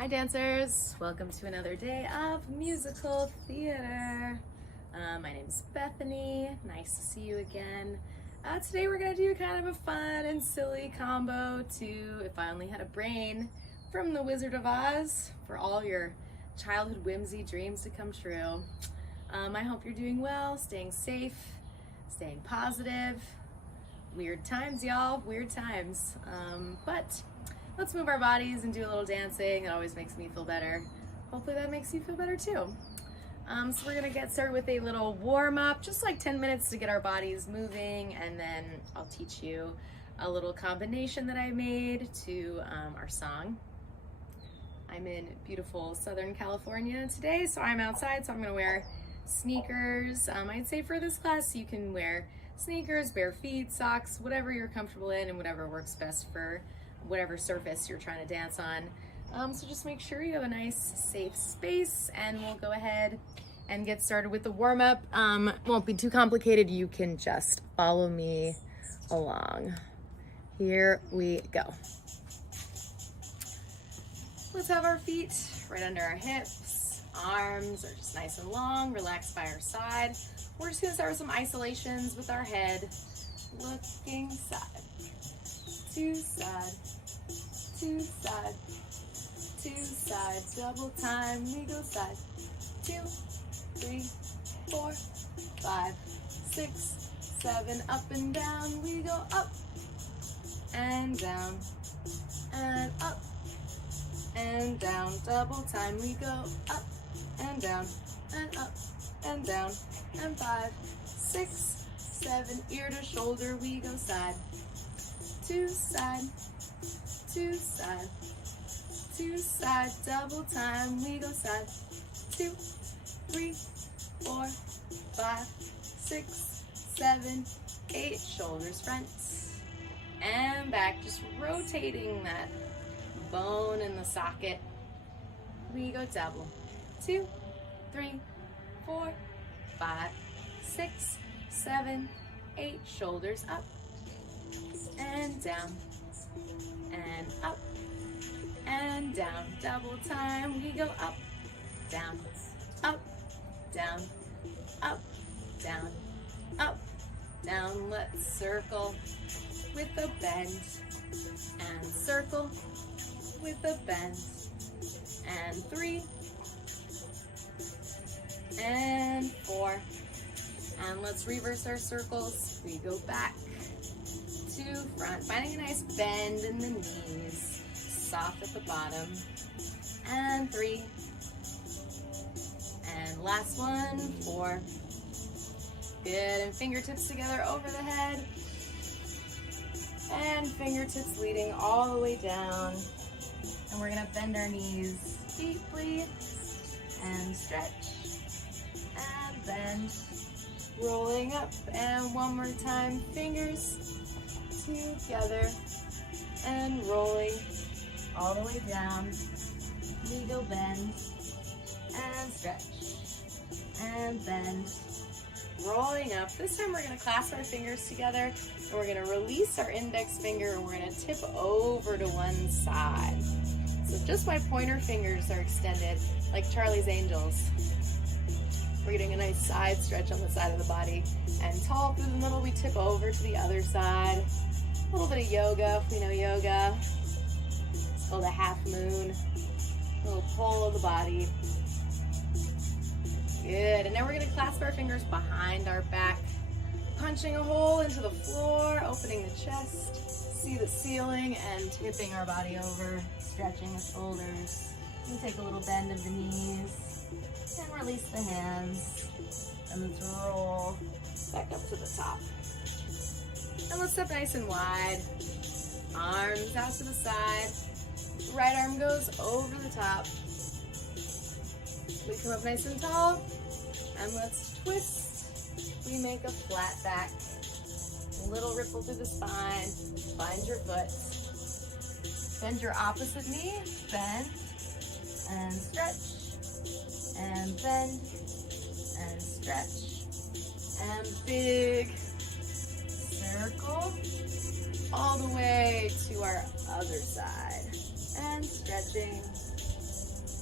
Hi dancers, welcome to another day of musical theater. My name is Bethany, nice to see you again. Today we're going to do kind of a fun and silly combo to If I Only Had a Brain from The Wizard of Oz for all your childhood whimsy dreams to come true. I hope you're doing well, staying safe, staying positive. Weird times, y'all, weird times. But let's move our bodies and do a little dancing. It always makes me feel better. Hopefully that makes you feel better too. So we're gonna get started with a little warm up, just like 10 minutes to get our bodies moving, and then I'll teach you a little combination that I made to our song. I'm in beautiful Southern California today, so I'm outside, so I'm gonna wear sneakers. I'd say for this class you can wear sneakers, bare feet, socks, whatever you're comfortable in and whatever works best for whatever surface you're trying to dance on. So just make sure you have a nice safe space, and we'll go ahead and get started with the warm-up. Won't be too complicated, you can just follow me along. Here we go. Let's have our feet right under our hips. Arms are just nice and long, relaxed by our side. We're just gonna start with some isolations with our head looking side to side, to side, to side. Double time, we go side. 2, 3, 4, 5, 6, 7. Up and down, we go up and down and up and down. Double time, we go up and down and up and down. And 5, 6, 7. Ear to shoulder, we go side to side, to side, to side. Double time, we go side. 2, 3, 4, 5, 6, 7, 8. Shoulders front and back, just rotating that bone in the socket. We go double. 2, 3, 4, 5, 6, 7, 8. Shoulders up and down and up and down. Double time, we go up, down, up, down, up, down, up, down. Let's circle with a bend and circle with a bend. And 3 and 4. And let's reverse our circles. We go back to front, finding a nice bend in the knees, soft at the bottom. And 3. And last one, 4. Good, and fingertips together over the head. And fingertips leading all the way down. And we're gonna bend our knees deeply and stretch and bend. Rolling up, and one more time, fingers together and rolling all the way down. We go bend and stretch and bend. Rolling up. This time we're going to clasp our fingers together, and we're going to release our index finger, and we're going to tip over to one side. So just my pointer fingers are extended like Charlie's Angels. We're getting a nice side stretch on the side of the body, and tall through the middle, we tip over to the other side. A little bit of yoga, if we know yoga. It's called a half moon. A little pull of the body. Good, and now we're gonna clasp our fingers behind our back, punching a hole into the floor, opening the chest, see the ceiling, and tipping our body over, stretching the shoulders. We take a little bend of the knees. And release the hands, and let's roll back up to the top. And let's step nice and wide. Arms out to the side. Right arm goes over the top. We come up nice and tall, and let's twist. We make a flat back. A little ripple through the spine. Find your foot. Bend your opposite knee. Bend and stretch. And bend, and stretch, and big circle, all the way to our other side, and stretching,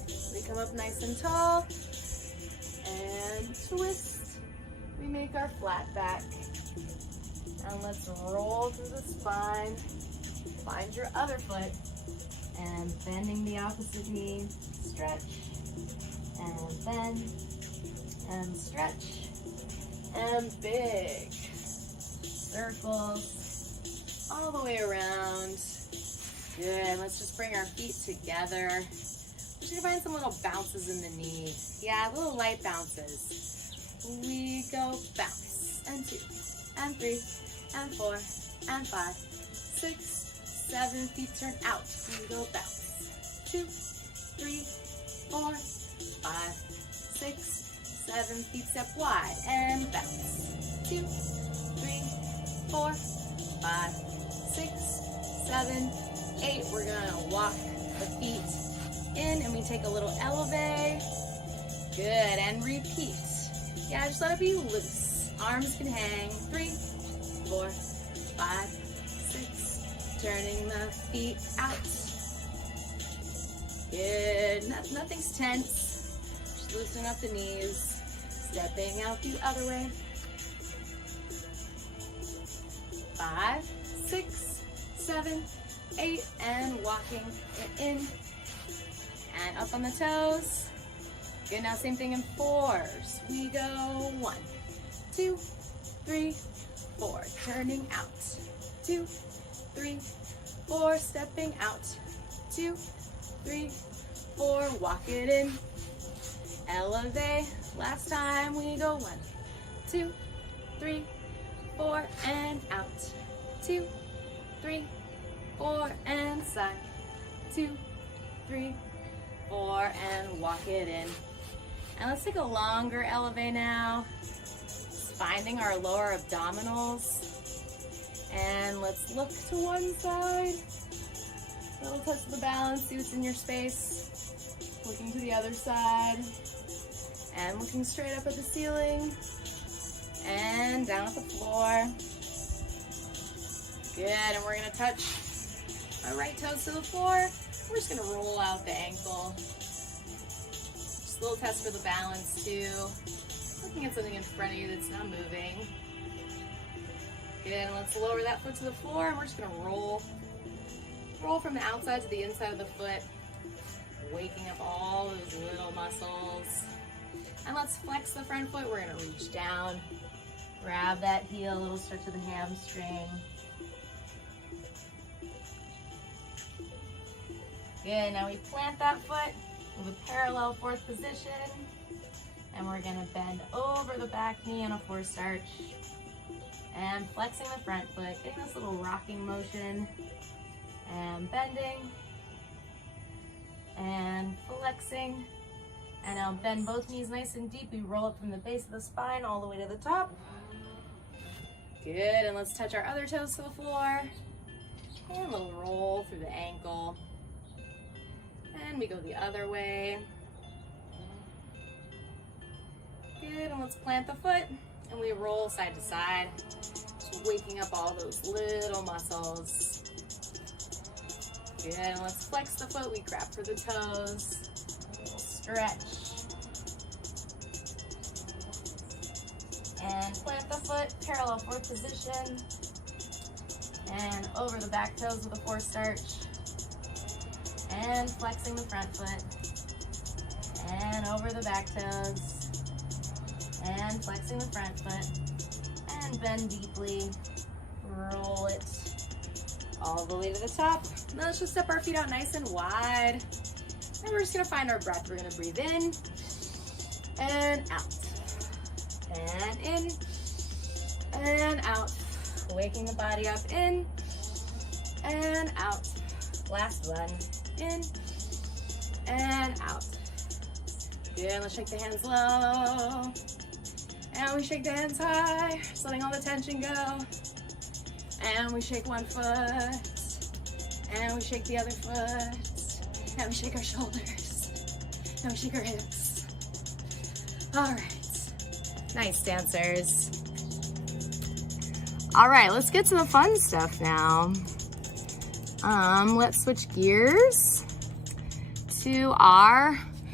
We come up nice and tall and twist. We make our flat back. And let's roll through the spine. Find your other foot. And bending the opposite knee. Stretch. And bend. And stretch. And big circles all the way around. Good. Let's just bring our feet together. We're just gonna find some little bounces in the knee. Yeah, little light bounces. We go bounce. And 2, and 3, and 4, and 5, 6, 7. Feet turn out. We go bounce. 2, 3, 4, 5, 6, 7. Feet step wide and bounce. 2, 3, 4, 5, 6, 7, 8. We're gonna walk the feet in and we take a little elevate. Good, and repeat. Yeah, just let it be loose. Arms can hang. 3, 4, 5, 6. Turning the feet out. Good, nothing's tense. Just loosen up the knees. Stepping out the other way. 5, 6, 7, 8, and walking it in. And up on the toes. Good, now same thing in 4s. We go 1, 2, 3, 4. Turning out. 2, 3, 4. Stepping out. 2, 3, 4. Walk it in. Elevate. Last time we go 1, 2, 3, 4, and out. 2, 3, 4, and side. 2, 3, 4, and walk it in. And let's take a longer elevate now. Finding our lower abdominals. And let's look to one side. Little touch of the balance, see what's in your space. Looking to the other side. And looking straight up at the ceiling. And down at the floor. Good, and we're gonna touch our right toes to the floor. We're just gonna roll out the ankle. Just a little test for the balance too. Looking at something in front of you that's not moving. Good, and let's lower that foot to the floor and we're just gonna roll. Roll from the outside to the inside of the foot. Waking up all those little muscles. And let's flex the front foot. We're gonna reach down. Grab that heel, a little stretch of the hamstring. Good, now we plant that foot with a parallel 4th position. And we're gonna bend over the back knee in a 4th arch. And flexing the front foot, getting this little rocking motion. And bending. And flexing. And now bend both knees nice and deep. We roll up from the base of the spine all the way to the top. Good, and let's touch our other toes to the floor. And a little roll through the ankle. And we go the other way. Good, and let's plant the foot. And we roll side to side. Just waking up all those little muscles. Good, and let's flex the foot. We grab for the toes. Stretch. And plant the foot, parallel 4th position. And over the back toes with a 4th arch. And flexing the front foot. And over the back toes. And flexing the front foot. And bend deeply. Roll it all the way to the top. Now let's just step our feet out nice and wide. And we're just gonna find our breath. We're gonna breathe in and out. And in and out. Waking the body up in and out. Last one. In and out. Good, let's shake the hands low. And we shake the hands high, just letting all the tension go. And we shake one foot. And we shake the other foot. And we shake our shoulders. And we shake our hips. All right. Nice, dancers. All right, let's get to the fun stuff now. Let's switch gears to our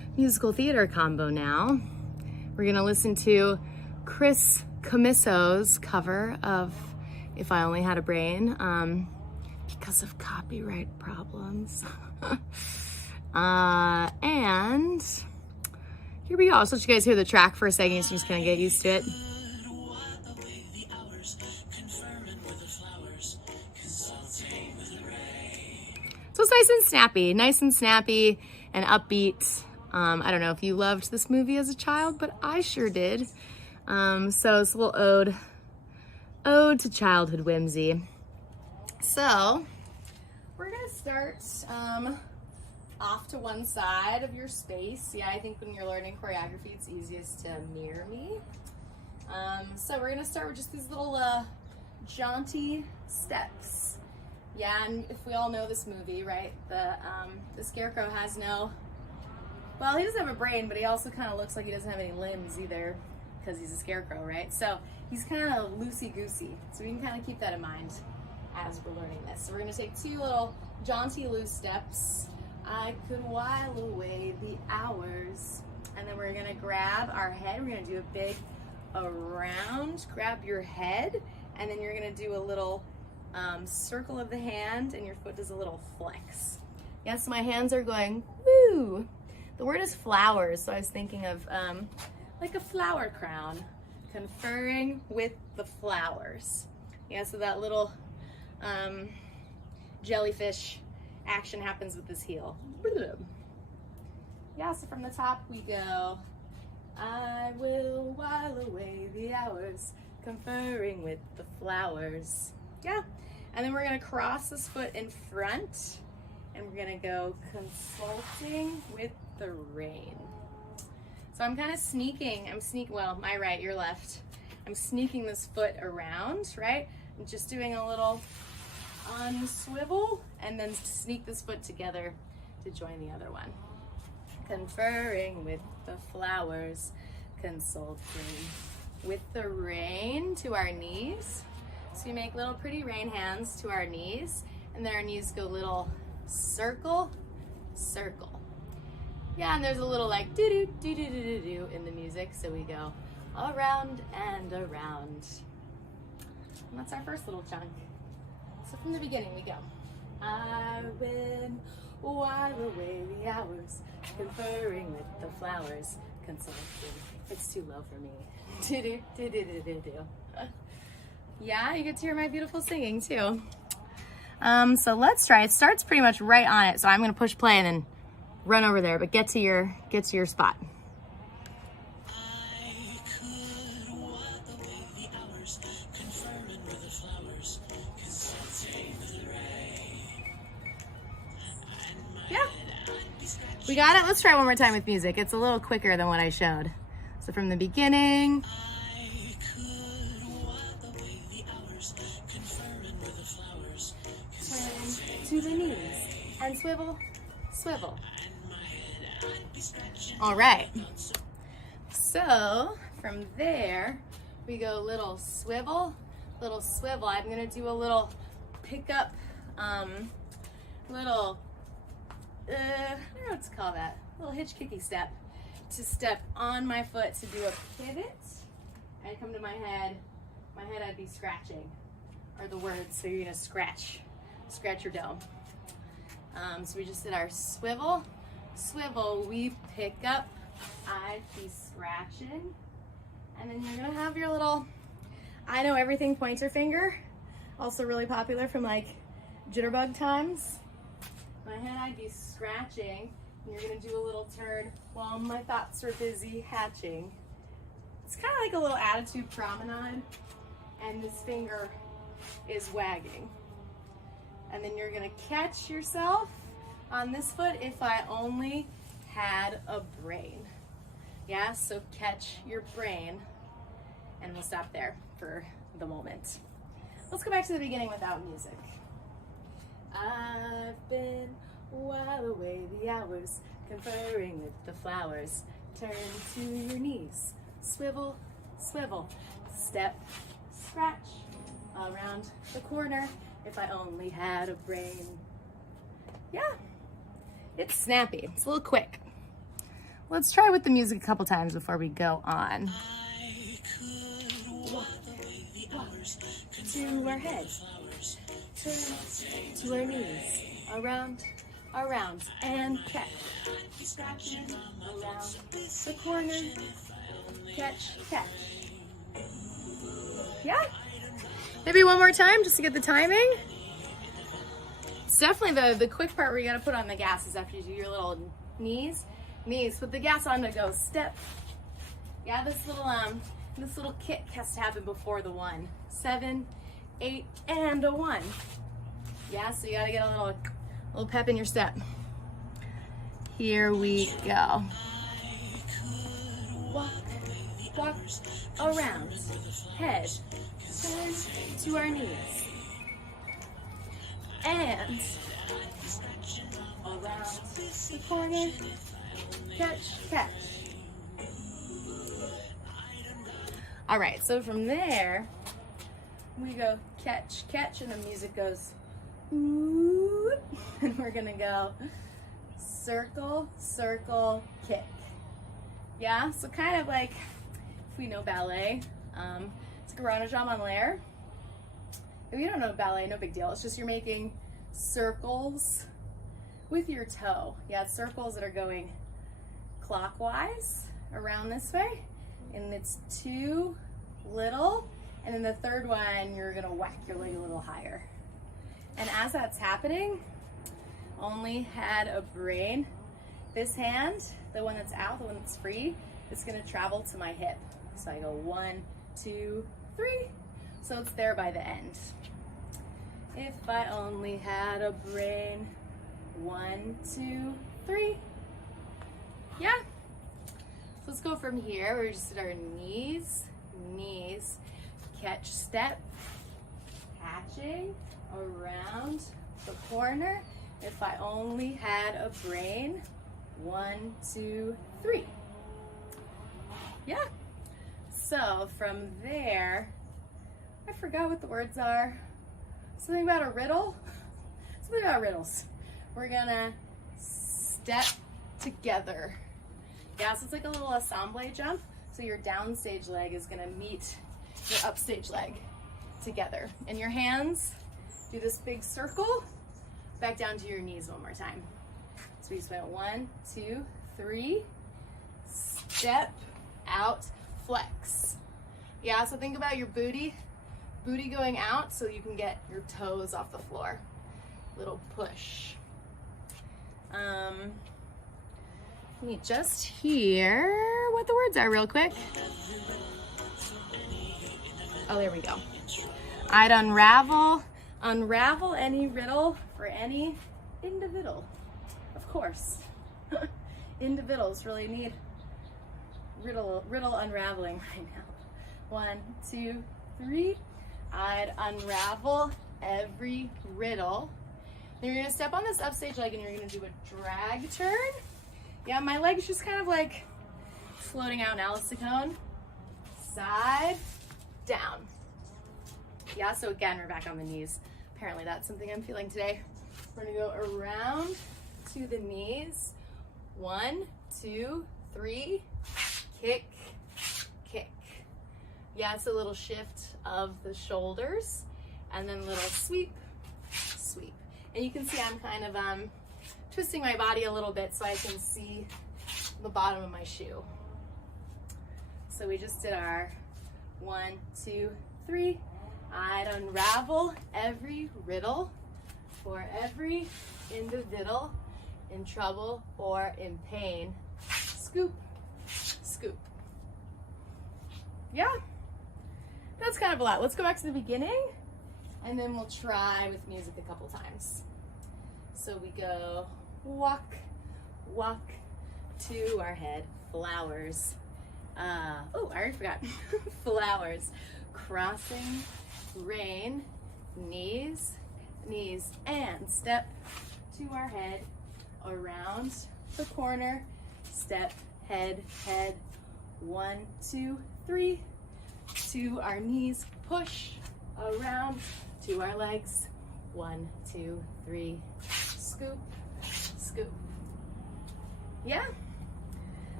musical theater combo now. We're gonna listen to Chris Camisso's cover of If I Only Had a Brain, because of copyright problems. And here we go. I'll let you guys hear the track for a second, so you're just gonna get used to it. So it's nice and snappy and upbeat. I don't know if you loved this movie as a child, but I sure did. So it's a little ode to childhood whimsy. So we're gonna start off to one side of your space. Yeah, I think when you're learning choreography, it's easiest to mirror me. So we're gonna start with just these little jaunty steps. Yeah, and if we all know this movie, right, the scarecrow has no, well, he doesn't have a brain, but he also kind of looks like he doesn't have any limbs either, because he's a scarecrow, right? So he's kind of loosey-goosey. So we can kind of keep that in mind as we're learning this. So we're going to take two little jaunty loose steps. I could while away the hours. And then we're going to grab our head. We're going to do a big around, grab your head, and then you're going to do a little circle of the hand, and your foot does a little flex. Yes, my hands are going woo. The word is flowers, so I was thinking of like a flower crown, conferring with the flowers. Yeah, so that little jellyfish action happens with this heel. Yeah, so from the top we go, I will while away the hours, conferring with the flowers. Yeah, and then we're gonna cross this foot in front, and we're gonna go consulting with the rain. So I'm kind of sneaking, well, my right, your left. I'm sneaking this foot around, right? I'm just doing a little unswivel, and then sneak this foot together to join the other one. Conferring with the flowers, consulting with the rain to our knees. So we make little pretty rain hands to our knees, and then our knees go little circle, circle. Yeah, and there's a little like doo-doo, doo-doo-doo-doo-doo in the music, so we go around and around. And that's our first little chunk. So from the beginning we go. I will while away the hours, conferring with the flowers, consulting. It's too low for me. Doo-doo, doo-doo-doo-doo-doo. Yeah, you get to hear my beautiful singing too. So let's try. It starts pretty much right on it, so I'm gonna push play and then run over there, but get to your spot. Yeah, we got it. Let's try one more time with music. It's a little quicker than what I showed. So from the beginning. To the knees and swivel, swivel. All right. So from there, we go little swivel, little swivel. I'm gonna do a little pickup, little, I don't know what to call that, little hitch kicky step, to step on my foot to do a pivot and come to my head. My head I'd be scratching, are the words, so you're gonna scratch your dome. So we just did our swivel, swivel, we pick up, I'd be scratching, and then you're gonna have your little I know everything pointer finger, also really popular from like jitterbug times. My head I'd be scratching, and you're gonna do a little turn while my thoughts are busy hatching. It's kind of like a little attitude promenade, and this finger is wagging. And then you're gonna catch yourself on this foot, if I only had a brain. Yeah, so catch your brain, and we'll stop there for the moment. Let's go back to the beginning without music. I've been while away the hours, conferring with the flowers. Turn to your knees, swivel, swivel, step, scratch, around the corner, if I only had a brain. Yeah, it's snappy, it's a little quick. Let's try with the music a couple times before we go on. Walk, walk, to our head, turn to our knees, around, around, and catch. Scratching around the corner, catch, catch. Yeah? Maybe one more time just to get the timing. It's definitely the quick part where you gotta put on the gas is after you do your little knees. Put the gas on to go step. Yeah, this little kick has to happen before the 1. 7, 8, and a 1. Yeah, so you gotta get a little pep in your step. Here we go. Walk, walk around, head, turn to our knees. And around the corner, catch, catch. All right, so from there, we go catch, catch, and the music goes, ooh, and we're gonna go circle, circle, kick. Yeah, so kind of like, if we know ballet, it's like a rond de jambe en l'air. If you don't know ballet, no big deal. It's just you're making circles with your toe. Yeah, it's circles that are going clockwise around this way. And it's 2 little, and then the third one, you're gonna whack your leg a little higher. And as that's happening, only had a brain. This hand, the one that's out, the one that's free, is gonna travel to my hip. So I go 1, 2, 3. So it's there by the end. If I only had a brain, 1, 2, 3. Yeah. So let's go from here. We're just at our knees, knees, catch, step, catching around the corner. If I only had a brain, 1, 2, 3. Yeah. So from there, I forgot what the words are. Something about a riddle. Something about riddles. We're gonna step together. Yeah, so it's like a little ensemble jump. So your downstage leg is gonna meet your upstage leg together. And your hands do this big circle back down to your knees one more time. So we just went 1, 2, 3, step, out, flex. Yeah, so think about your booty going out so you can get your toes off the floor. Little push. Let me just hear what the words are real quick. Oh, there we go. I'd unravel any riddle for any individual. Of course. Individuals really need riddle unraveling right now. 1, 2, 3. I'd unravel every riddle. Then you're gonna step on this upstage leg and you're gonna do a drag turn. Yeah, my leg's just kind of like floating out in Alice cone. Side, down. Yeah, so again, we're back on the knees. Apparently that's something I'm feeling today. We're gonna go around to the knees. 1, 2, 3, kick, kick. Yeah, it's a little shift of the shoulders and then a little sweep, sweep. And you can see I'm kind of twisting my body a little bit so I can see the bottom of my shoe. So we just did our 1, 2, 3. I'd unravel every riddle for every individual in trouble or in pain. Scoop, scoop. Yeah, that's kind of a lot. Let's go back to the beginning and then we'll try with music a couple times. So we go walk, walk to our head, flowers. Oh, I already forgot. Flowers, crossing, rain, knees, knees, and step to our head, around the corner, step, head, head, 1, 2, 3, to our knees, push, around to our legs, 1, 2, 3, scoop, scoop. Yeah,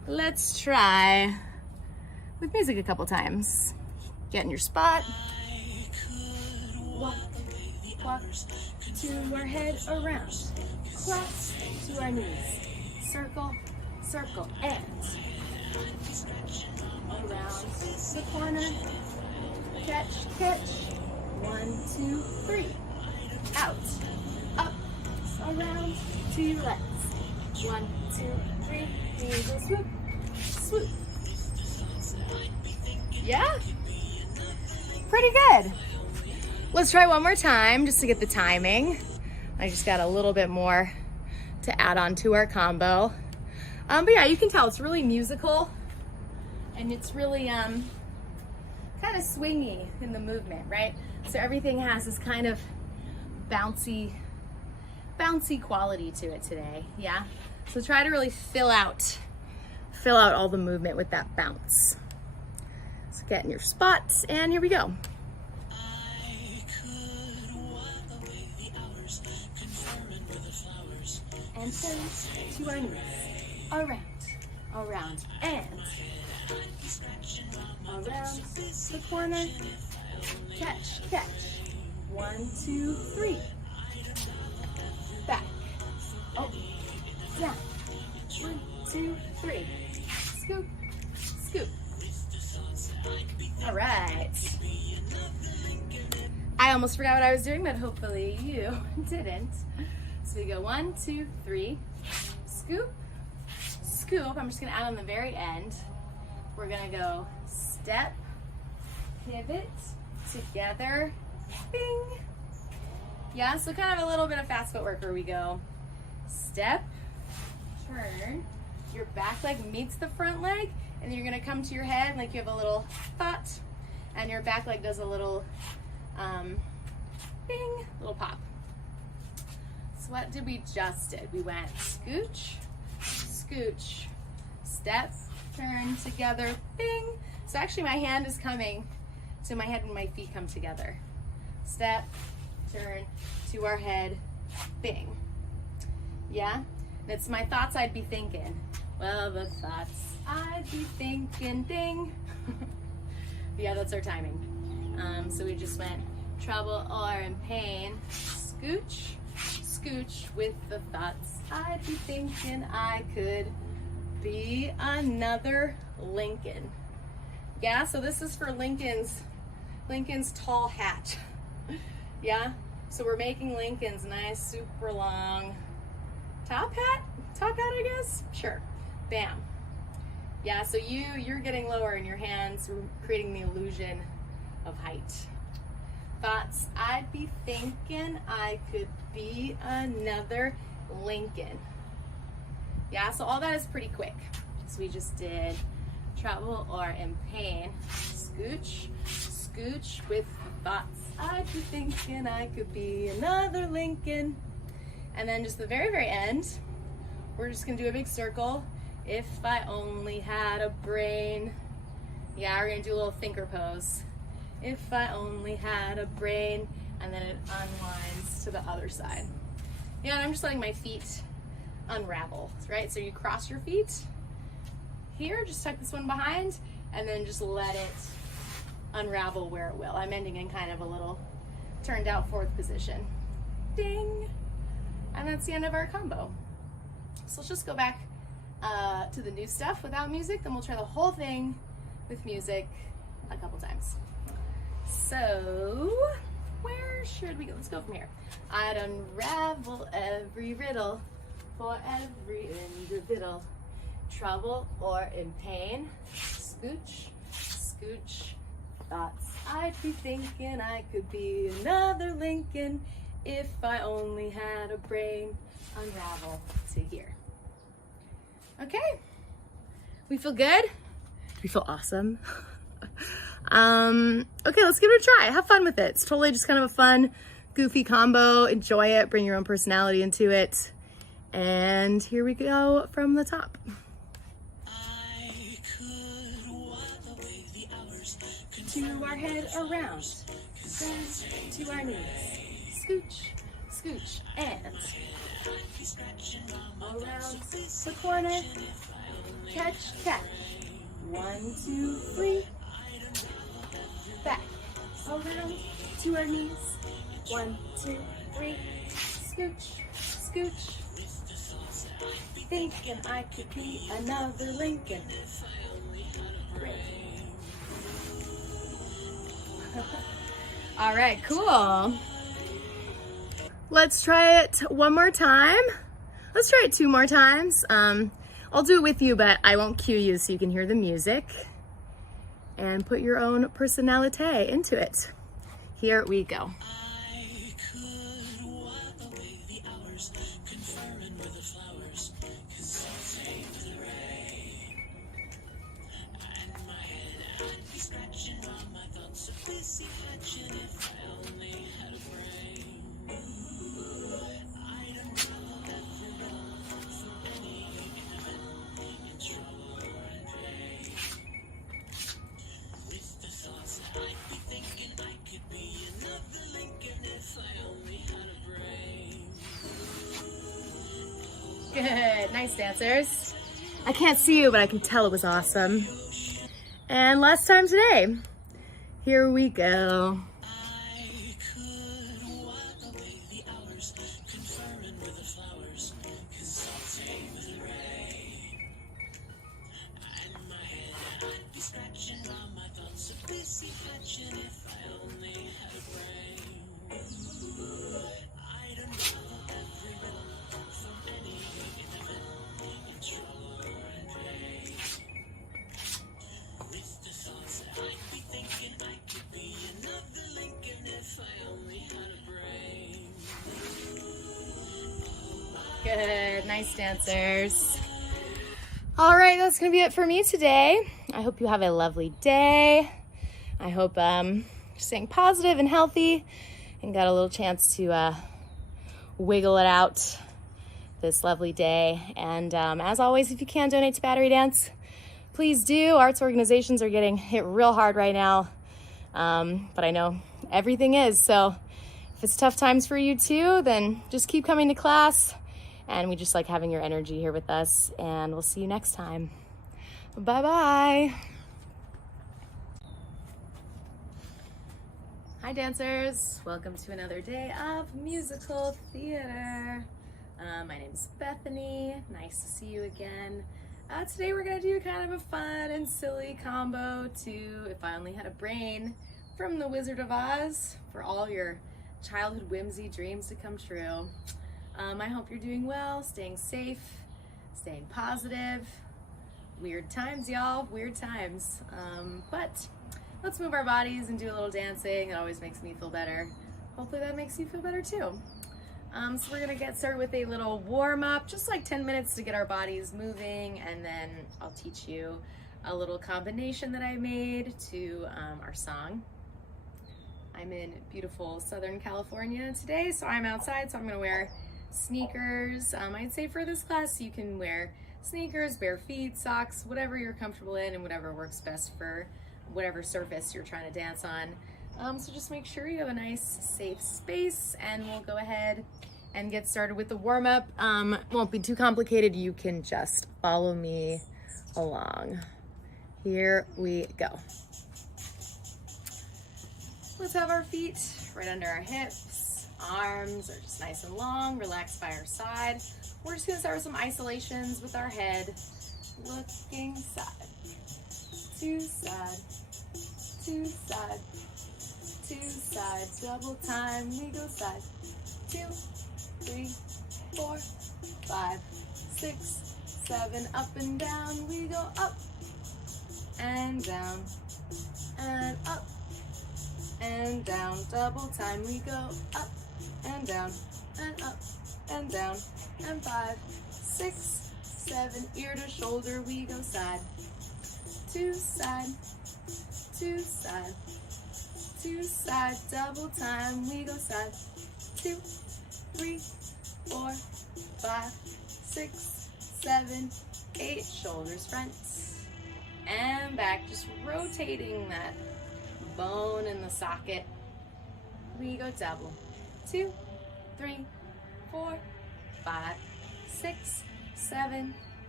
let's try with music a couple times. Get in your spot. Walk, walk to our head around. Cross to our knees. Circle, circle, and around the corner. Catch, catch. 1, 2, 3. Out, up, around to your legs. 1, 2, 3. Knees will swoop, swoop. Yeah? Pretty good. Let's try one more time just to get the timing. I just got a little bit more to add on to our combo. But yeah, you can tell it's really musical and it's really kind of swingy in the movement, right? So everything has this kind of bouncy quality to it today, yeah? So try to really fill out all the movement with that bounce. So get in your spots, and here we go. And turn to our knees. Around, and around the corner. Catch. 1, 2, 3. Back. Oh, down. 1, 2, 3. Scoop, scoop. All right. I almost forgot what I was doing, but hopefully you didn't. So we go 1, 2, 3. Scoop, scoop. I'm just gonna add on the very end. We're gonna go step, pivot, together, bing. Yeah, so kind of a little bit of fast footwork where we go step, turn, your back leg meets the front leg, and then you're gonna come to your head like you have a little thought, and your back leg does a little bing, little pop. So what did we just did? We went scooch, scooch, step, turn, together, bing. So actually my hand is coming to my head and my feet come together. Step, turn, to our head, bing. Yeah? That's my thoughts I'd be thinking. Well, the thoughts I'd be thinking, ding. Yeah, that's our timing. So we just went trouble or in pain, scooch, scooch with the thoughts I'd be thinking I could be another Lincoln. Yeah, so this is for Lincoln's tall hat. Yeah, so we're making Lincoln's nice, super long top hat, I guess? Sure, bam. Yeah, so you're getting lower in your hands, creating the illusion of height. Thoughts I'd be thinking I could be another Lincoln. Yeah, so all that is pretty quick. So we just did trouble or in pain, scooch, scooch with the thoughts I'd be thinking I could be another Lincoln. And then just the very, very end, we're just gonna do a big circle. If I only had a brain. Yeah, we're gonna do a little thinker pose. If I only had a brain, and then it unwinds to the other side. Yeah, and I'm just letting my feet unravel, right? So you cross your feet here, just tuck this one behind, and then just let it unravel where it will. I'm ending in kind of a little turned out fourth position. Ding! And that's the end of our combo. So let's just go back to the new stuff without music, then we'll try the whole thing with music a couple times. So, where should we go? Let's go from here. I'd unravel every riddle for every individual. Trouble or in pain, scooch, scooch. Thoughts I'd be thinking I could be another Lincoln if I only had a brain. Unravel to here. Okay, we feel good? We feel awesome. Okay, let's give it a try. Have fun with it. It's totally just kind of a fun, goofy combo. Enjoy it. Bring your own personality into it. And here we go from the top. To our head around, then to our knees. Scooch, scooch, and around the corner. catch, catch. 1, 2, 3. Back, around to our knees. 1, 2, 3. Scooch, scooch. Thinking I could be another Lincoln. Great. All right, cool. Let's try it one more time. Let's try it 2 more times. I'll do it with you, but I won't cue you so you can hear the music and put your own personality into it. Here we go. Good, nice dancers. I can't see you, but I can tell it was awesome. And last time today. Here we go. Good, nice dancers. All right, that's gonna be it for me today. I hope you have a lovely day. I hope you're staying positive and healthy and got a little chance to wiggle it out this lovely day. And as always, if you can donate to Battery Dance, please do. Arts organizations are getting hit real hard right now, but I know everything is. So if it's tough times for you too, then just keep coming to class. And we just like having your energy here with us. And we'll see you next time. Bye-bye. Hi dancers, welcome to another day of musical theater. My name is Bethany, nice to see you again. Today we're gonna do kind of a fun and silly combo to If I Only Had a Brain from The Wizard of Oz for all your childhood whimsy dreams to come true. I hope you're doing well, staying safe, staying positive. Weird times, y'all, weird times. But let's move our bodies and do a little dancing. It always makes me feel better. Hopefully that makes you feel better too. So we're gonna get started with a little warm up, just like 10 minutes to get our bodies moving, and then I'll teach you a little combination that I made to our song. I'm in beautiful Southern California today, so I'm outside, so I'm gonna wear sneakers. I'd say for this class you can wear sneakers, bare feet, socks, whatever you're comfortable in and whatever works best for whatever surface you're trying to dance on. So just make sure you have a nice safe space, and we'll go ahead and get started with the warm-up. Won't be too complicated, you can just follow me along. Here we go. Let's have our feet right under our hips. Arms are just nice and long, relaxed by our side. We're just gonna start with some isolations with our head looking side to side, to side, to side. Double time, we go side. 2, 3, 4, 5, 6, 7. Up and down, we go up and down and up and down. Double time, we go up and down and up and down. And 5, 6, 7. Ear to shoulder, we go side to side, to side, to side. Double time, we go side. 2, 3, 4, 5, 6, 7, 8. Shoulders front and back, just rotating that bone in the socket. We go double. 2, 3, 4, 5, 6, 7,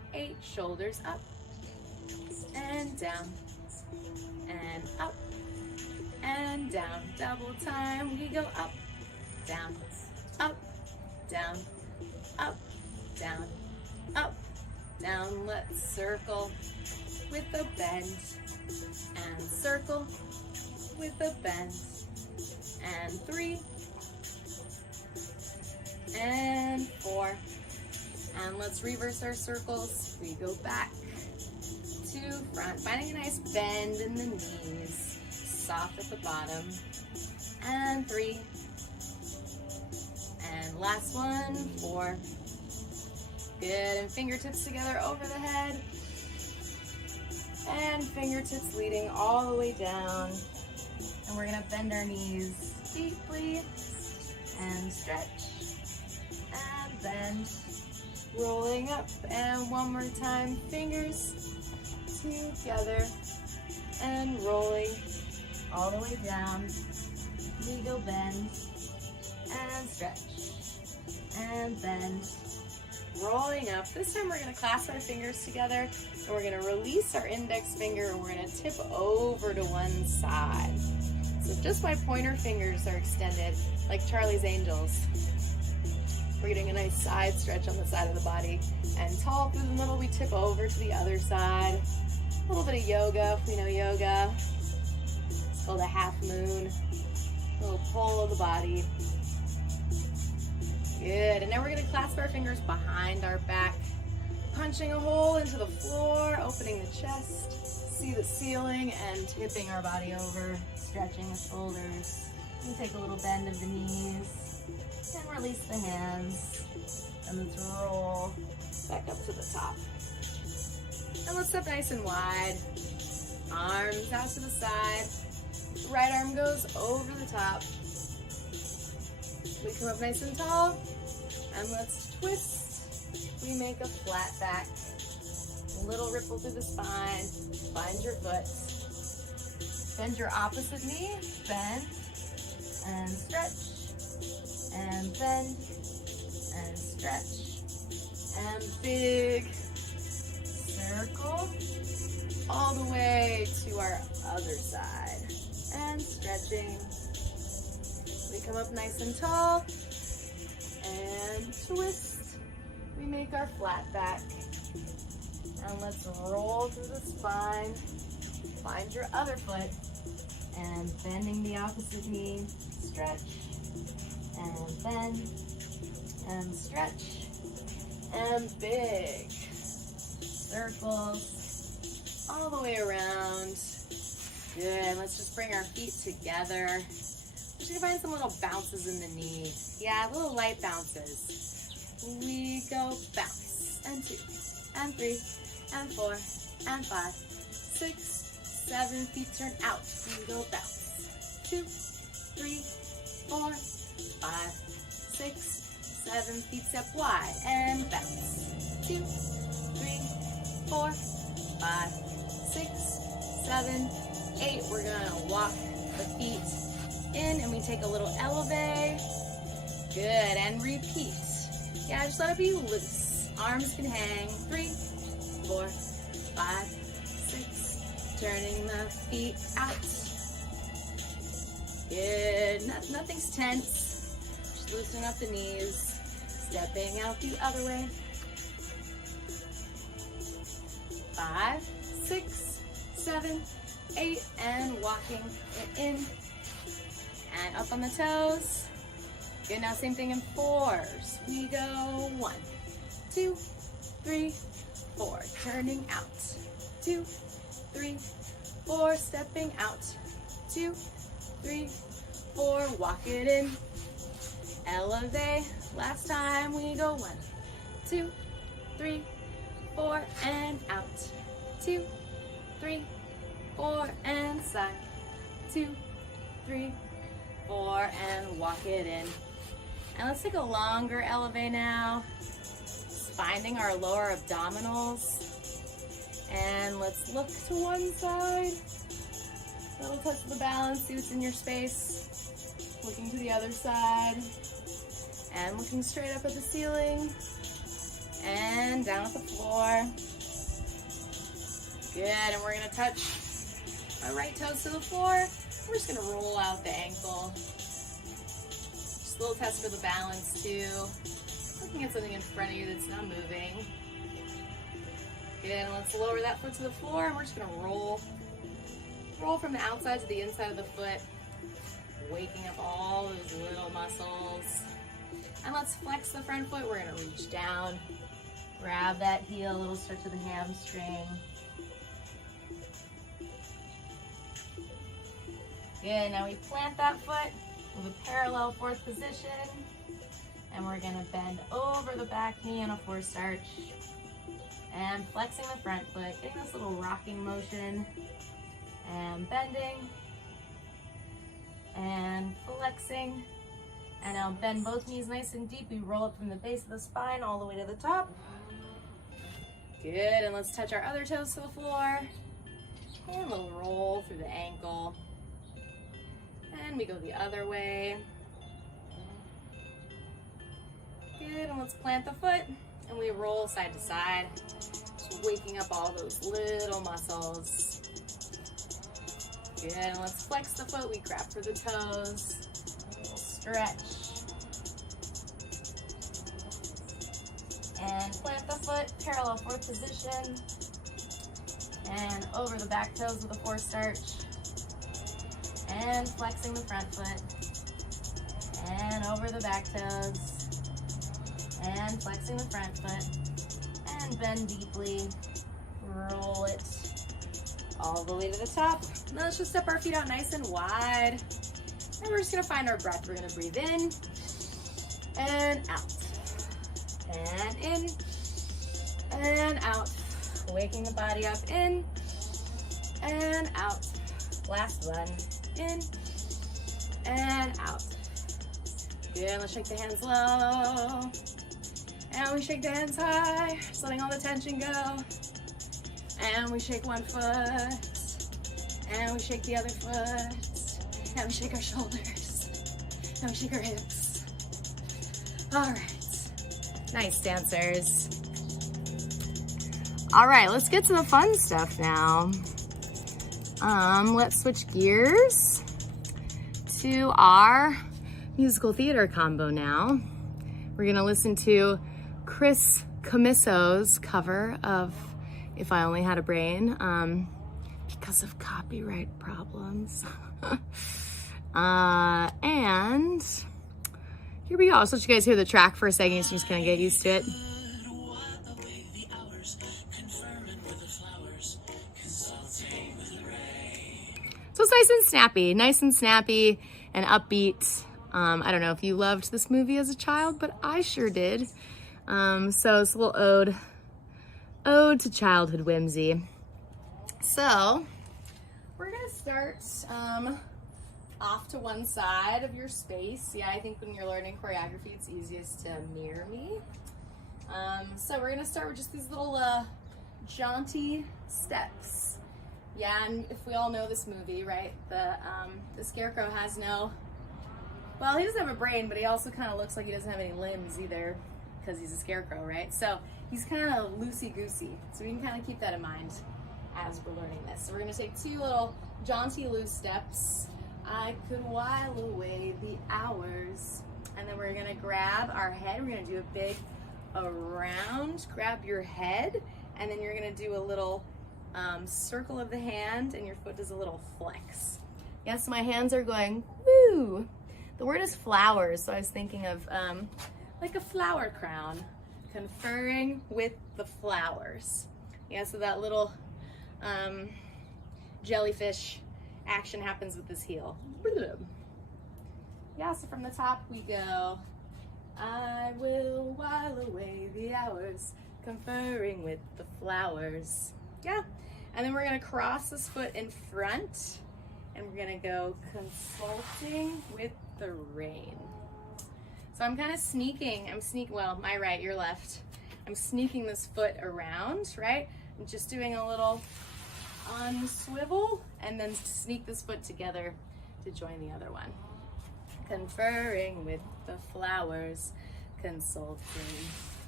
8, shoulders up and down and up and down. Double time, we go up, down, up, down, up, down, up, down. Let's circle with a bend and circle with a bend, and 3 and 4, and let's reverse our circles. We go back to front, finding a nice bend in the knees, soft at the bottom, and 3, and last one, 4. Good, and fingertips together over the head, and fingertips leading all the way down. And we're gonna bend our knees deeply and stretch and bend, rolling up, and one more time, fingers together and rolling all the way down. We go bend and stretch and bend, rolling up. This time we're gonna clasp our fingers together and we're gonna release our index finger and we're gonna tip over to one side. So just my pointer fingers are extended like Charlie's Angels. We're getting a nice side stretch on the side of the body, and tall through the middle, we tip over to the other side. A little bit of yoga, if we know yoga. It's called a half moon. A little pull of the body. Good, and now we're gonna clasp our fingers behind our back, punching a hole into the floor, opening the chest, see the ceiling, and tipping our body over, stretching the shoulders. You can take a little bend of the knees, and release the hands, and let's roll back up to the top. And let's step nice and wide, arms out to the side, right arm goes over the top. We come up nice and tall, and let's twist. We make a flat back, a little ripple through the spine, find your foot. Bend your opposite knee, bend, and stretch, and bend, and stretch, and big circle, all the way to our other side, and stretching. We come up nice and tall, and twist. We make our flat back, and let's roll through the spine, find your other foot, and bending the opposite knee, stretch, and bend, and stretch, and big circles all the way around. Good, let's just bring our feet together. We're just gonna find some little bounces in the knee. Yeah, little light bounces. We go bounce, and 2, and 3, and 4, and 5, 6, 7, feet turn out. We go bounce. 2, 3, 4, 5, 6, 7, feet step wide and bounce. 2, 3, 4, 5, 6, 7, 8. We're gonna walk the feet in and we take a little elevate. Good, and repeat. Yeah, just let it be loose. Arms can hang. 3, 4, 5, 6. Turning the feet out. Good, nothing's tense. Just loosen up the knees. Stepping out the other way. 5, 6, 7, 8, and walking it in. And up on the toes. Good, now same thing in 4s. We go 1, 2, 3, 4. Turning out. 2, 3, 4. Stepping out. 2, 3, 4. Walk it in. Elevate. Last time we go 1, 2, 3, 4, and out. 2, 3, 4, and side. 2, 3, 4, and walk it in. And let's take a longer elevate now. Finding our lower abdominals. And let's look to one side. Little touch of the balance, see what's in your space. Looking to the other side. And looking straight up at the ceiling. and down at the floor. Good, and we're gonna touch our right toes to the floor. We're just gonna roll out the ankle. Just a little test for the balance too. Looking at something in front of you that's not moving. Good, and let's lower that foot to the floor, and we're just gonna roll. Roll from the outside to the inside of the foot, waking up all those little muscles. And let's flex the front foot. We're gonna reach down, grab that heel, a little stretch of the hamstring. Good, now we plant that foot with a parallel fourth position. And we're gonna bend over the back knee in a forced arch. And flexing the front foot, getting this little rocking motion. And bending. And flexing. And now bend both knees nice and deep. We roll up from the base of the spine all the way to the top. Good, and let's touch our other toes to the floor. And a little roll through the ankle. And we go the other way. Good, and let's plant the foot. And we roll side to side. Just waking up all those little muscles. Good, and let's flex the foot. We grab for the toes. Stretch. And plant the foot, parallel fourth position. And over the back toes with a forced arch. And flexing the front foot. And over the back toes. And flexing the front foot. And bend deeply. Roll it all the way to the top. Now let's just step our feet out nice and wide. And we're just gonna find our breath. We're gonna breathe in and out. And in and out. Waking the body up, in and out. Last one, in and out. Good, let's shake the hands low. And we shake the hands high, just letting all the tension go. And we shake one foot. And we shake the other foot. And we shake our shoulders. And we shake our hips. All right. Nice, dancers. All right, let's get to the fun stuff now. Let's switch gears to our musical theater combo now. We're gonna listen to Chris Camisso's cover of If I Only Had a Brain, because of copyright problems. And here we go. I'll let you guys hear the track for a second so you just kind of get used to it. So it's nice and snappy and upbeat. I don't know if you loved this movie as a child, but I sure did. So it's a little ode to childhood whimsy. So we're gonna start off to one side of your space. Yeah, I think when you're learning choreography, it's easiest to mirror me. So we're gonna start with just these little jaunty steps. Yeah, and if we all know this movie, right? The scarecrow has no, well, he doesn't have a brain, but he also kind of looks like he doesn't have any limbs either, because he's a scarecrow, right? So he's kind of loosey-goosey. So we can kind of keep that in mind as we're learning this. So we're gonna take two little jaunty loose steps. I could while away the hours. And then we're gonna grab our head. We're gonna do a big around, grab your head, and then you're gonna do a little circle of the hand, and your foot does a little flex. Yes, my hands are going, woo. The word is flowers, so I was thinking of like a flower crown, conferring with the flowers. Yeah, so that little jellyfish action happens with this heel. Yeah, so from the top we go, I will while away the hours, conferring with the flowers. Yeah, and then we're gonna cross this foot in front, and we're gonna go consulting with the rain. So I'm kind of sneaking, well, my right, your left. I'm sneaking this foot around, right? I'm just doing a little unswivel, and then sneak this foot together to join the other one. Conferring with the flowers, consulting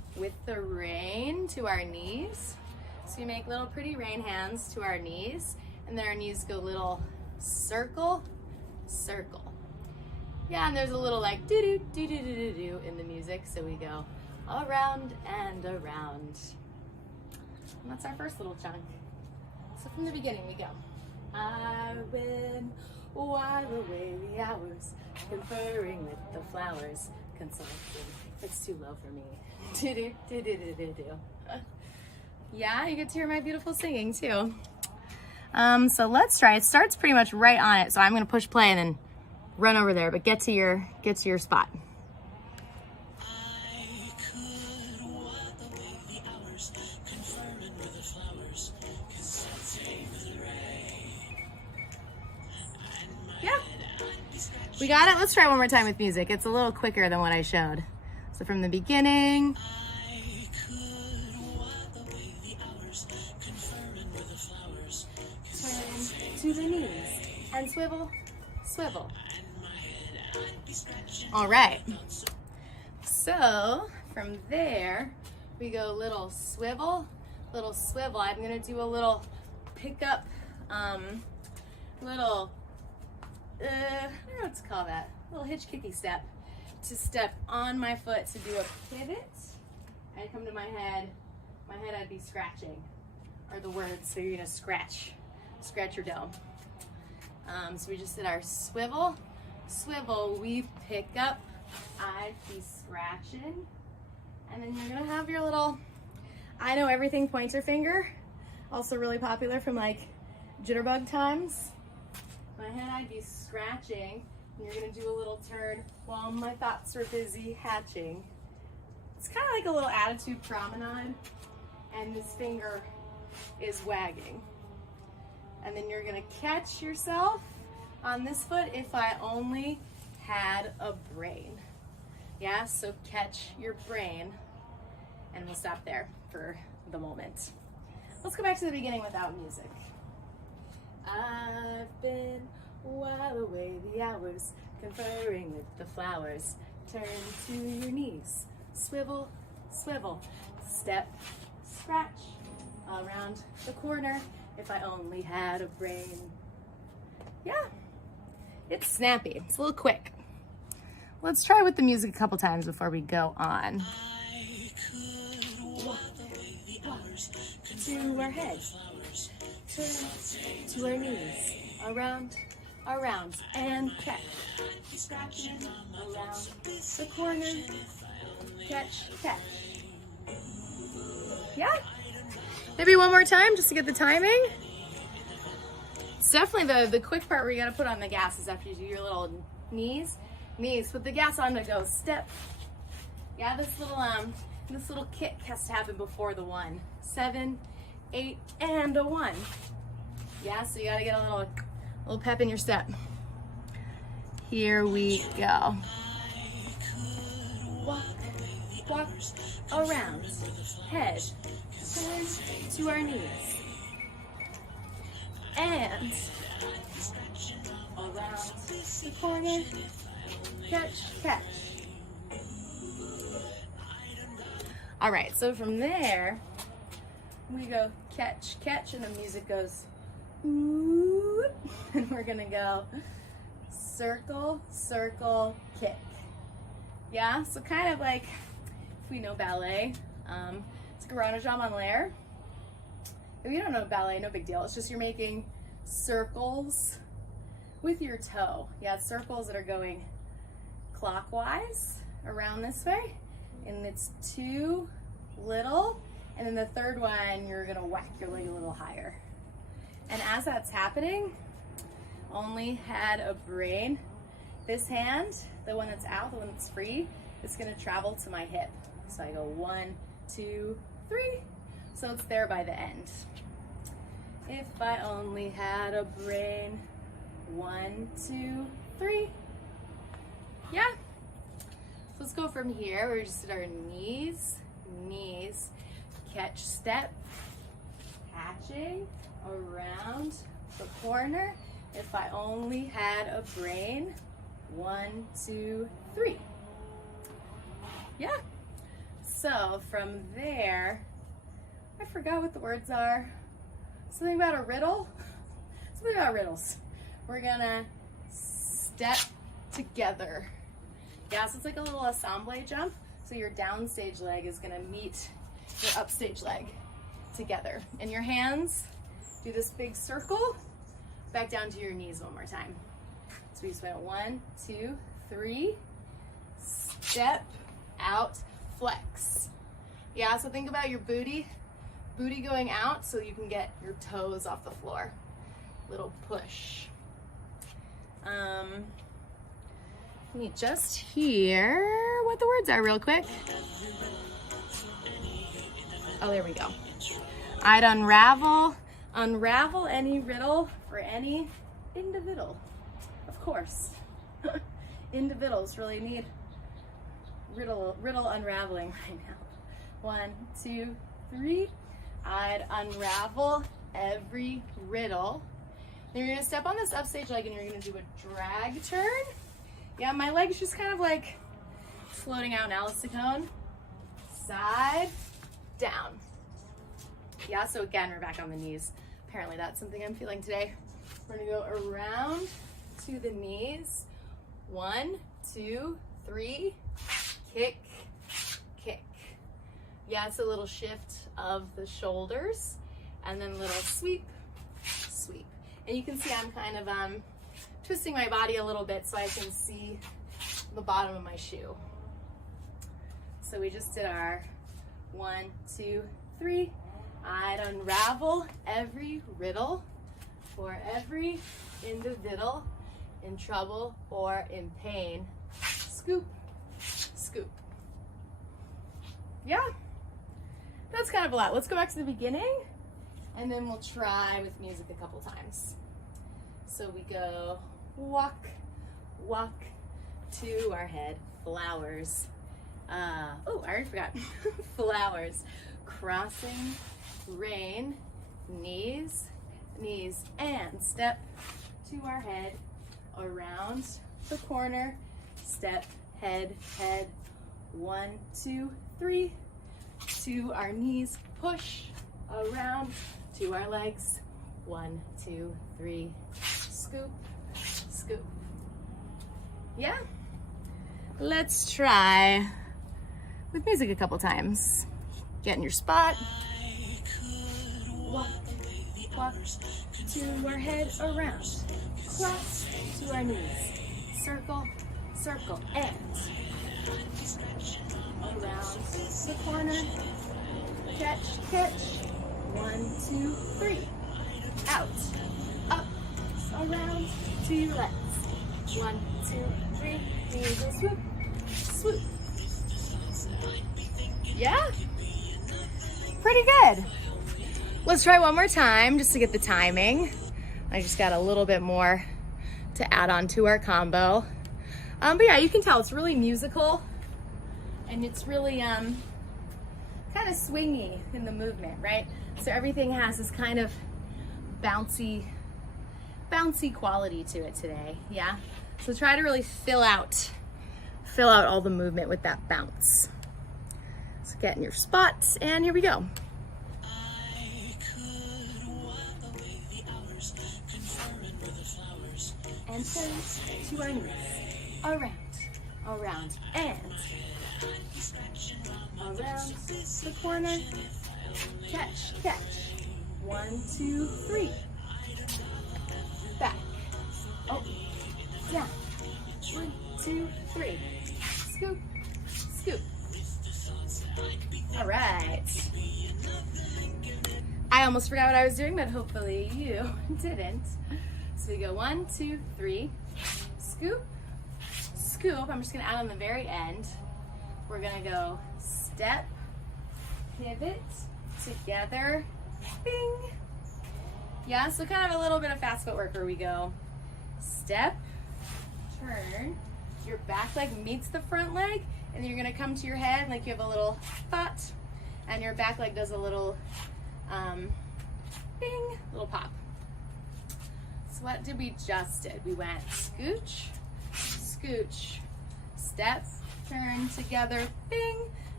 with the rain to our knees. So we make little pretty rain hands to our knees, and then our knees go little circle, circle. Yeah, and there's a little like do-do, do-do, do-do, do in the music, so we go around and around. And that's our first little chunk. So from the beginning we go. I've been while away the hours, conferring with the flowers, consulting. It's too low for me. Do-do, do-do, do-do, do. Yeah, you get to hear my beautiful singing too. So let's try. It starts pretty much right on it, so I'm gonna push play and then run over there, but get to your spot. Yeah, we got it. Let's try one more time with music. It's a little quicker than what I showed. So from the beginning. Turn to the knees and swivel, swivel. All right. So from there, we go little swivel, little swivel. I'm gonna do a little pickup, little, I don't know what to call that, little hitch kicky step, to step on my foot to do a pivot and come to my head. My head I'd be scratching, are the words, so you're gonna scratch your dome. So we just did our swivel, swivel, we pick up, I'd be scratching, and then you're gonna have your little I know everything pointer finger, also really popular from like jitterbug times. My head I'd be scratching, and you're gonna do a little turn while my thoughts are busy hatching. It's kind of like a little attitude promenade, and this finger is wagging. And then you're gonna catch yourself on this foot. If I only had a brain. Yeah, so catch your brain, and we'll stop there for the moment. Let's go back to the beginning without music. I've been while away the hours, conferring with the flowers. Turn to your knees, swivel, swivel, step, scratch, around the corner. If I only had a brain. Yeah, it's snappy, it's a little quick. Let's try with the music a couple times before we go on. To our head, turn to our knees, around, around, and catch. Scratching around the corner, catch, catch. Yeah? Maybe one more time just to get the timing. It's definitely the quick part where you gotta put on the gas is after you do your little knees. Put the gas on to go step. Yeah, this little kick has to happen before the 1. 7, 8, and a 1. Yeah, so you gotta get a little pep in your step. Here we go. Walk, walk around, head, turn to our knees, and around the corner, catch, catch. All right, so from there, we go catch, catch, and the music goes, ooh, and we're gonna go circle, circle, kick. Yeah, so kind of like, if we know ballet, it's garage jambe en l'air. If you don't know ballet, no big deal. It's just you're making circles with your toe. Yeah, it's circles that are going clockwise around this way, and it's 2 little, and then the third one, you're gonna whack your leg a little higher. And as that's happening, only had a brain. This hand, the one that's out, the one that's free, is gonna travel to my hip. So I go 1, 2, 3. So it's there by the end. If I only had a brain. 1, 2, 3. Yeah. So let's go from here. We're just at our knees, knees, catch, step, catching around the corner. If I only had a brain. 1, 2, 3. Yeah. So from there, I forgot what the words are. Something about a riddle? Something about riddles. We're gonna step together. Yeah, so it's like a little ensemble jump. So your downstage leg is gonna meet your upstage leg together. And your hands do this big circle, back down to your knees one more time. So we just went 1, 2, 3, step, out, flex. Yeah, so think about your booty going out so you can get your toes off the floor. Little push. Let me just hear what the words are real quick. Oh, there we go. I'd unravel any riddle for any individual. Of course. Individuals really need riddle unraveling right now. 1, 2, 3. I'd unravel every riddle. Then you're gonna step on this upstage leg and you're gonna do a drag turn. Yeah, my leg's just kind of like floating out in Alicicone. Side, down. Yeah, so again, we're back on the knees. Apparently that's something I'm feeling today. We're gonna go around to the knees. 1, 2, 3, kick, kick. Yeah, it's a little shift of the shoulders and then a little sweep, sweep. And you can see I'm kind of twisting my body a little bit so I can see the bottom of my shoe. So we just did our 1, 2, 3. I'd unravel every riddle for every individual in trouble or in pain. Scoop, scoop. Yeah, that's kind of a lot. Let's go back to the beginning and then we'll try with music a couple times. So we go walk, walk to our head, flowers. Oh, I already forgot. Flowers, crossing, rain, knees, knees, and step to our head, around the corner, step, head, head, 1, 2, 3, to our knees, push, around, to our legs, 1, 2, 3, scoop, scoop. Yeah, let's try with music a couple times. Get in your spot. Walk, walk to our head, around, cross to our knees, circle, circle, and around the corner, catch, catch, 1, 2, 3, out, up, around to your legs, 1, 2, 3, knees and swoop, swoop. Yeah, pretty good. Let's try one more time just to get the timing. I just got a little bit more to add on to our combo. But yeah, you can tell it's really musical and it's really kind of swingy in the movement, right? So everything has this kind of bouncy quality to it today, yeah? So try to really fill out all the movement with that bounce. So get in your spots and here we go. And turn to our knees, around, around, and around the corner, catch, catch, 1, 2, 3, back, oh, down, 1, 2, 3, scoop, scoop. All right. I almost forgot what I was doing, but hopefully you didn't. So we go 1, 2, 3, scoop, scoop. I'm just gonna add on the very end. We're gonna go step, pivot, together, bing. Yeah, so kind of a little bit of fast footwork where we go step, turn, your back leg meets the front leg, and then you're gonna come to your head like you have a little thought, and your back leg does a little bing, little pop. So what did we just did? We went scooch, scooch, step, turn, together, bing,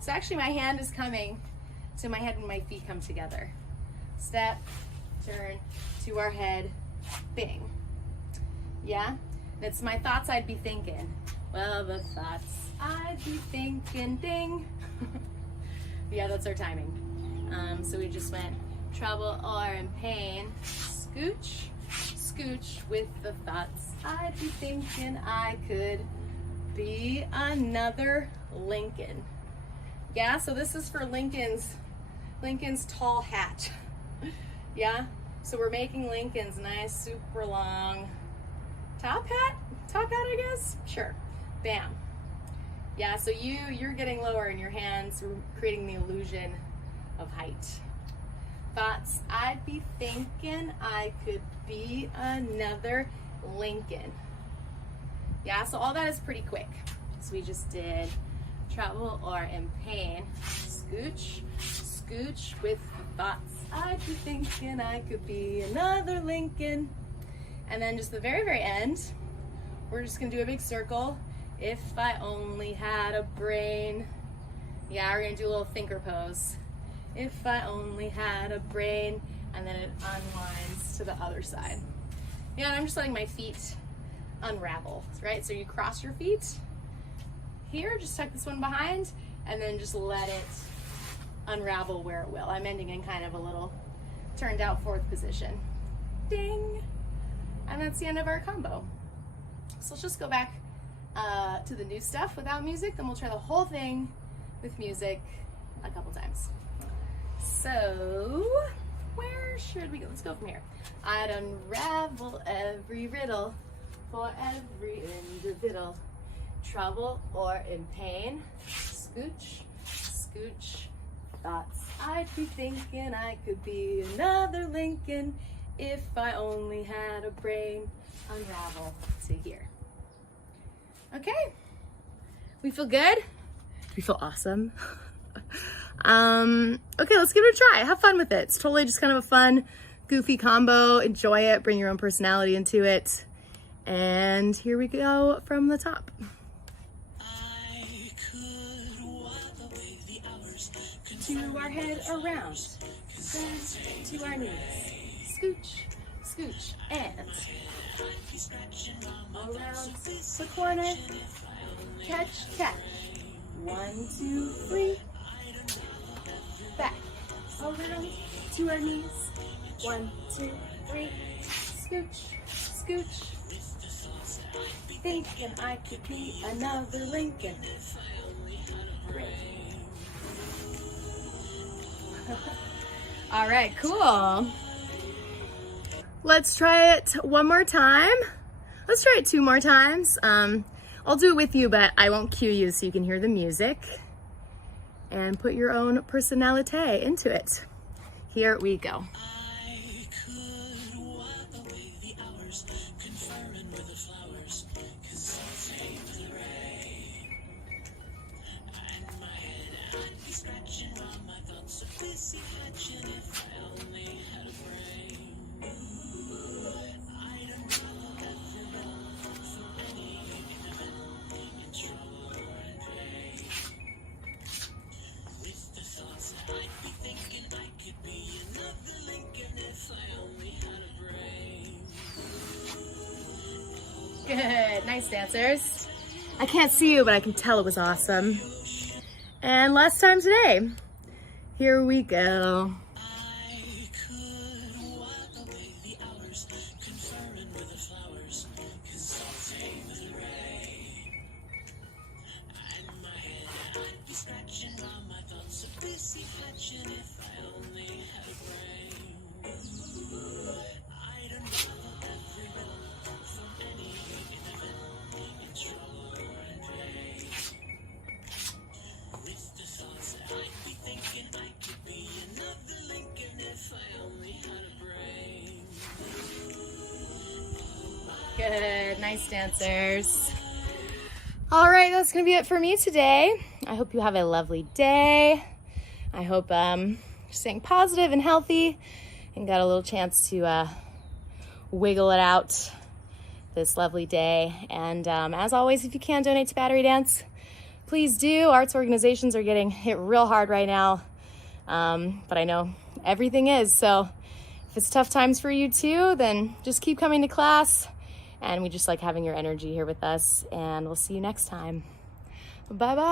So actually my hand is coming to my head when my feet come together. Step, turn, to our head, bing. Yeah? That's my thoughts I'd be thinking. Well, the thoughts I'd be thinking, ding. Yeah, that's our timing. So we just went trouble or in pain, scooch, scooch with the thoughts I'd be thinking I could be another Lincoln. Yeah, so this is for Lincoln's tall hat. Yeah, so we're making Lincoln's nice, super long top hat, I guess? Sure, bam. Yeah, so you're getting lower in your hands, creating the illusion of height. Thoughts I'd be thinking I could be another Lincoln. Yeah, so all that is pretty quick. So we just did trouble or in pain, scooch, scooch with the thoughts I'd be thinking I could be another Lincoln. And then just the very, very end, we're just gonna do a big circle. If I only had a brain. Yeah, we're gonna do a little thinker pose. If I only had a brain, and then it unwinds to the other side. Yeah, and I'm just letting my feet unravel, right? So you cross your feet here, just tuck this one behind, and then just let it unravel where it will. I'm ending in kind of a little turned out fourth position. Ding! And that's the end of our combo. So let's just go back to the new stuff without music, then we'll try the whole thing with music a couple times. So, where should we go? Let's go from here. I'd unravel every riddle for every individual. Trouble or in pain, scooch, scooch. Thoughts I'd be thinking I could be another Lincoln if I only had a brain. Unravel to here. Okay, we feel good? We feel awesome. Okay, let's give it a try. Have fun with it. It's totally just kind of a fun, goofy combo. Enjoy it, bring your own personality into it. And here we go from the top. I could wipe away the hours. To our head around, then to our knees. Scooch, scooch, and around the corner. Catch, catch. 1, 2, 3. Back, around to our knees. 1, 2, 3. Scooch, scooch. Thinking I could be another Lincoln. Great. All right, cool. Let's try it one more time. Let's try it 2 more times. I'll do it with you, but I won't cue you so you can hear the music and put your own personality into it. Here we go. I could wipe away the hours, conferring with the flowers, 'cause I came with the rain. And my head, I'd be scratching while my thoughts so busy hatching if I only had a brain. I'd unravel every riddle from any event in trouble or in pain. With the thoughts that I'd be thinking I could be another Lincoln if I only had a brain. Good, nice dancers. I can't see you, but I can tell it was awesome. And last time today. Here we go. I could wipe away the hours, conferring with the flowers, 'cause I came with the rain. And my head, I'd be scratching while my thoughts so busy hatching if I only had a brain. I'd unravel every riddle from any event in trouble or in pain. With the thoughts that I'd be thinking I could be another Lincoln if I only had a brain. Good, nice dancers. All right, that's gonna be it for me today. I hope you have a lovely day. I hope you're staying positive and healthy and got a little chance to wiggle it out this lovely day. And as always, if you can donate to Battery Dance, please do. Arts organizations are getting hit real hard right now, but I know everything is. So if it's tough times for you too, then just keep coming to class. And we just like having your energy here with us. And we'll see you next time. Bye-bye.